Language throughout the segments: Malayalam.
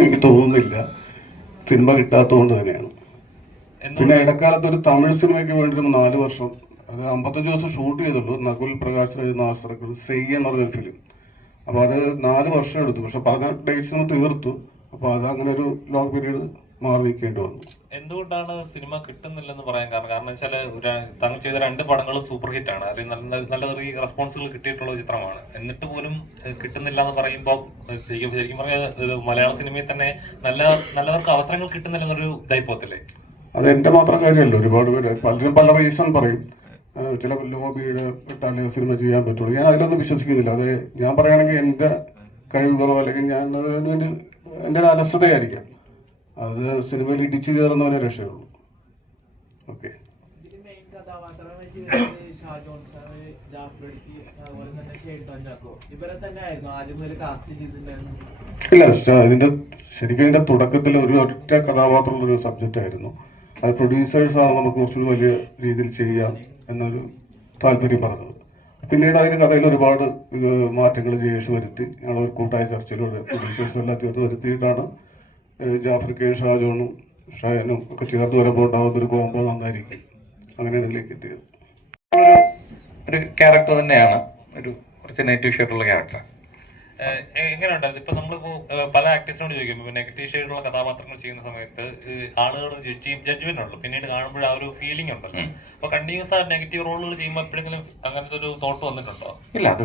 എനിക്ക് തോന്നുന്നില്ല. സിനിമ കിട്ടാത്തതുകൊണ്ട് തന്നെയാണ്. പിന്നെ ഇടക്കാലത്ത് ഒരു തമിഴ് സിനിമയ്ക്ക് വേണ്ടി നാല് വർഷം അത് അമ്പത്തഞ്ച് ദിവസം ഷൂട്ട് ചെയ്തുള്ളൂ. നകുൽ പ്രകാശ് രാജ് നാസറക്കൽ സെയ് എന്ന് പറഞ്ഞൊരു ഫിലിം അപ്പോൾ അത് നാല് വർഷം എടുത്തു. പക്ഷെ പറഞ്ഞ ഡേറ്റ്സ് നമ്മൾ തീർത്തു. അപ്പോൾ അത് അങ്ങനെ ഒരു ലോങ് പീരീഡ് മാറി നിൽക്കേണ്ടി വന്നു. എന്തുകൊണ്ടാണ് സിനിമ കിട്ടുന്നില്ലെന്ന് പറയാൻ കാരണം? കാരണം വെച്ചാൽ താങ്കൾ ചെയ്ത രണ്ട് പടങ്ങളും സൂപ്പർ ഹിറ്റ് ആണ്. അതിൽ നല്ല നല്ല റെസ്പോൺസുകൾ കിട്ടിയിട്ടുള്ള ചിത്രമാണ്. എന്നിട്ട് പോലും കിട്ടുന്നില്ല എന്ന് പറയുമ്പോൾ ശരിക്കും പറഞ്ഞാൽ മലയാള സിനിമയിൽ തന്നെ നല്ല നല്ലവർക്ക് അവസരങ്ങൾ കിട്ടുന്നില്ലെന്നൊരു ഇതായി പോകത്തില്ലേ അത് എന്റെ മാത്രം കാര്യമല്ല. ഒരുപാട് പേര് പലരും പല റീസൺ പറയും. ചില ലോബിയുടെ ഇട്ടാലേ സിനിമ ചെയ്യാൻ പറ്റുള്ളൂ. ഞാൻ അതിലൊന്നും വിശ്വസിക്കുന്നില്ല. അത് ഞാൻ പറയുകയാണെങ്കിൽ എന്റെ കഴിവ് കുറവ് അല്ലെങ്കിൽ ഞാൻ അതിന് വേണ്ടി എന്റെ ഒരു അലസതയായിരിക്കാം അത് സിനിമയിൽ ഇടിച്ചു കയറുന്നവനെ രക്ഷയുള്ളൂ ഓക്കെ. ഇല്ല ഇതിന്റെ ശരിക്കും ഇതിന്റെ തുടക്കത്തിൽ ഒരു ഒറ്റ കഥാപാത്രമുള്ള ഒരു സബ്ജക്റ്റ് ആയിരുന്നു. അത് പ്രൊഡ്യൂസേഴ്സ് ആണ് നമുക്ക് കുറച്ചുകൂടി വലിയ രീതിയിൽ ചെയ്യാം എന്നൊരു താല്പര്യം പറഞ്ഞത്. പിന്നീട് അതിന് കഥയിൽ ഒരുപാട് മാറ്റങ്ങൾ ജയേഷ് വരുത്തി ഞങ്ങൾ ഒരു കൂട്ടായ ചർച്ചയിലൂടെ പ്രൊഡ്യൂസേഴ്സ് എല്ലാം തീർന്ന് വരുത്തിയിട്ടാണ് കെ ഷാജോണും ഷായനും ഒക്കെ ചേർന്ന് വരുമ്പോൾ ഉണ്ടാകുന്ന ഒരു കോമ്പോ നന്നായിരിക്കും. അങ്ങനെയാണ് ഇതിലേക്ക് എത്തിയത്. ഒരു ക്യാരക്ടർ തന്നെയാണ്. ഒരു കുറച്ച് നെഗറ്റീവ് ഷെയ്ഡുള്ള ക്യാരക്ടർ എങ്ങനെ ഉണ്ടായിരുന്നു? എങ്ങനെയുണ്ടായിരുന്നു ഇപ്പൊ നമ്മളിപ്പോ ഏഹ്, പല ആക്ടേഴ്സിനോട് ചോദിക്കുമ്പോൾ നെഗറ്റീവ് ഷെയ്ഡുള്ള കഥാപാത്രങ്ങൾ ചെയ്യുന്ന സമയത്ത് ആളുകൾ ജഡ്ജ്മെന്റ് ഉള്ളു. പിന്നീട് കാണുമ്പോൾ ആ ഒരു ഫീലിംഗ് ഉണ്ടല്ലോ. അപ്പൊ കണ്ടിന്യൂസ് ആ നെഗറ്റീവ് റോളുകൾ ചെയ്യുമ്പോൾ എപ്പോഴെങ്കിലും അങ്ങനത്തെ ഒരു തോട്ട് വന്നിട്ടുണ്ടോ? ഇല്ല അത്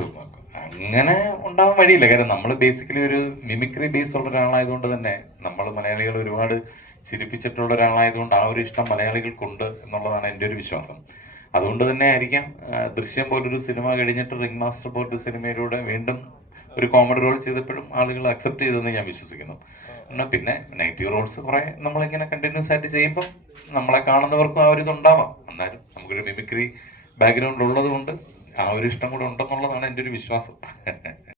അങ്ങനെ ഉണ്ടാവാൻ വഴിയില്ല. കാരണം നമ്മൾ ബേസിക്കലി ഒരു മിമിക്രി ബേസ് ഉള്ള ഒരാളായതുകൊണ്ട് തന്നെ നമ്മൾ മലയാളികൾ ഒരുപാട് ചിരിപ്പിച്ചിട്ടുള്ള ഒരാളായതുകൊണ്ട് ആ ഒരു ഇഷ്ടം മലയാളികൾക്കുണ്ട് എന്നുള്ളതാണ് എന്റെ ഒരു വിശ്വാസം. അതുകൊണ്ട് തന്നെ ആയിരിക്കാം ദൃശ്യം പോലൊരു സിനിമ കഴിഞ്ഞിട്ട് റിംഗ് മാസ്റ്റർ പോലൊരു സിനിമയിലൂടെ വീണ്ടും ഒരു കോമഡി റോൾ ചെയ്തപ്പോഴും ആളുകൾ അക്സെപ്റ്റ് ചെയ്തെന്ന് ഞാൻ വിശ്വസിക്കുന്നു. എന്നാൽ പിന്നെ നെഗറ്റീവ് റോൾസ് കുറെ നമ്മളിങ്ങനെ കണ്ടിന്യൂസ് ആയിട്ട് ചെയ്യുമ്പോൾ നമ്മളെ കാണുന്നവർക്കും ആ ഒരു ഇതുണ്ടാവാം. എന്നാലും നമുക്കൊരു മിമിക്രി ബാക്ക്ഗ്രൗണ്ട് ഉള്ളത് കൊണ്ട് ആ ഒരു ഇഷ്ടം കൂടെ ഉണ്ടെന്നുള്ളതാണ് എന്റെ ഒരു വിശ്വാസം.